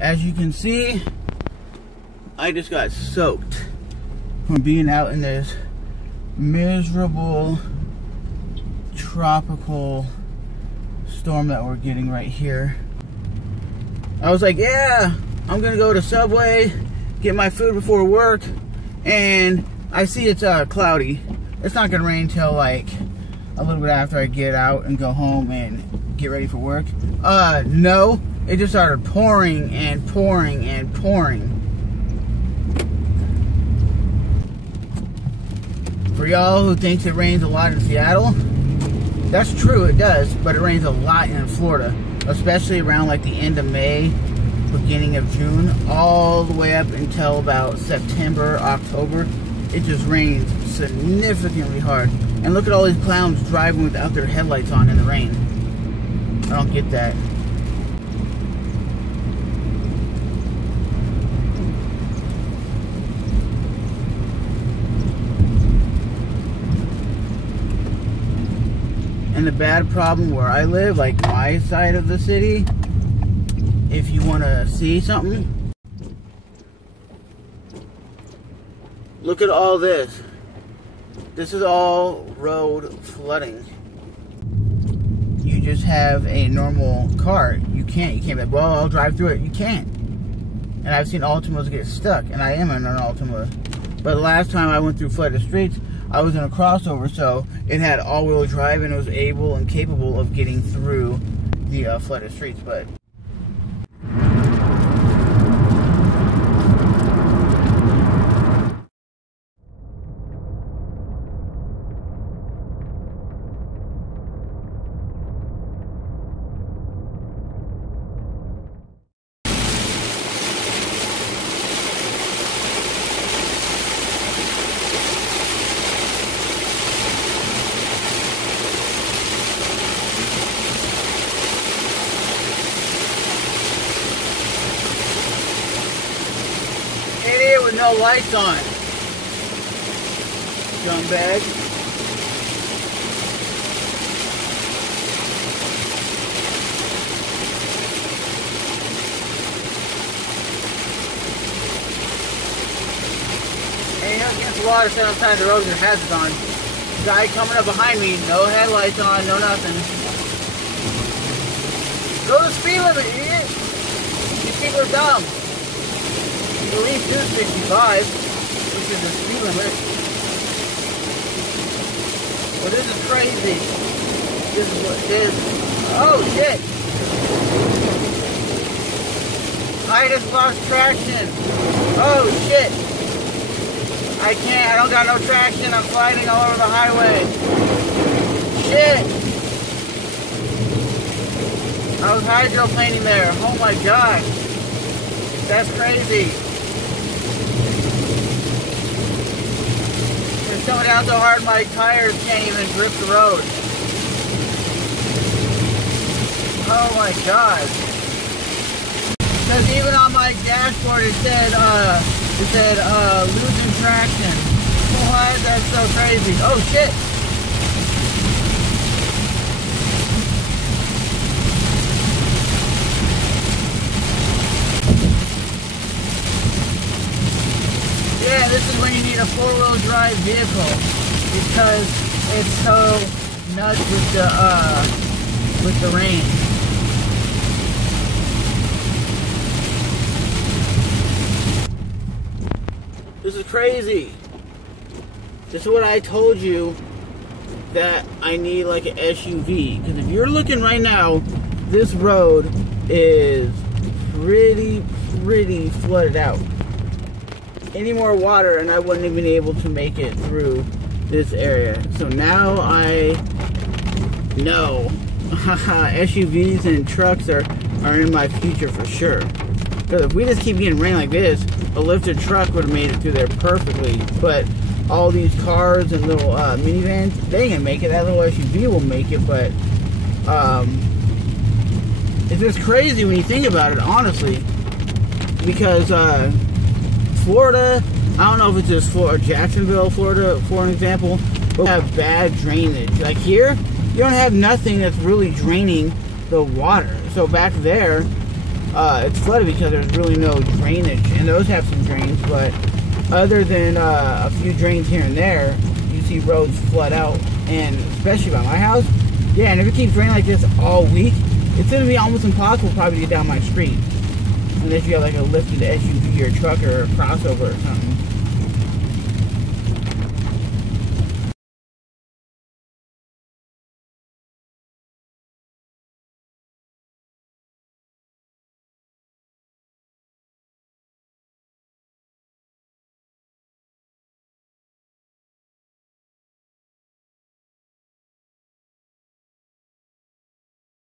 As you can see, I just got soaked from being out in this miserable tropical storm that we're getting right here. I was like, yeah, I'm gonna go to Subway, get my food before work, and I see it's cloudy. It's not gonna rain till like a little bit after I get out and go home and get ready for work. No, it just started pouring and pouring and pouring. For y'all who thinks it rains a lot in Seattle, that's true, it does, but it rains a lot in Florida, especially around like the end of May, beginning of June, all the way up until about September, October. It just rains significantly hard. And look at all these clowns driving without their headlights on in the rain. I don't get that. And the bad problem where I live, like my side of the city, if you want to see something, look at all this. This is all road flooding. You just have a normal car. You can't be like, well, I'll drive through it. You can't. And I've seen Altimas get stuck, and I am in an Altima. But the last time I went through flooded streets, I was in a crossover, so it had all-wheel drive and it was able and capable of getting through the flooded streets. But idiot with no lights on. Scumbag. Hey, against the water, sit on the side of the road with your hazards on. Guy coming up behind me, no headlights on, no nothing. Go the speed limit, idiot. These people are dumb. At least do 65, which is the speed limit. Well, this is crazy. This is what it is. Oh shit! I just lost traction. Oh shit! I can't. I don't got no traction. I'm sliding all over the highway. Shit! I was hydroplaning there. Oh my god! That's crazy. Coming down so hard my tires can't even grip the road. Oh my god. Because even on my dashboard it said losing traction. What? That's so crazy. Oh shit. Yeah, this is when you need a four-wheel drive vehicle because it's so nuts with the rain. This is crazy. This is what I told you that I need like an SUV. Because if you're looking right now, this road is pretty flooded out. Any more water and I wouldn't have been able to make it through this area. So now I know SUVs and trucks are in my future for sure. Because if we just keep getting rain like this, a lifted truck would have made it through there perfectly. But all these cars and little minivans, they ain't gonna make it. That little SUV will make it, but it's just crazy when you think about it, honestly. Because Florida, I don't know if it's just Florida, Jacksonville, Florida, for an example, but we have bad drainage. Like here, you don't have nothing that's really draining the water. So back there, it's flooded because there's really no drainage, and those have some drains, but other than a few drains here and there, you see roads flood out, and especially by my house, yeah, and if it keeps raining like this all week, it's going to be almost impossible probably to get down my street, unless you have like a lifted SUV or truck or a crossover or something.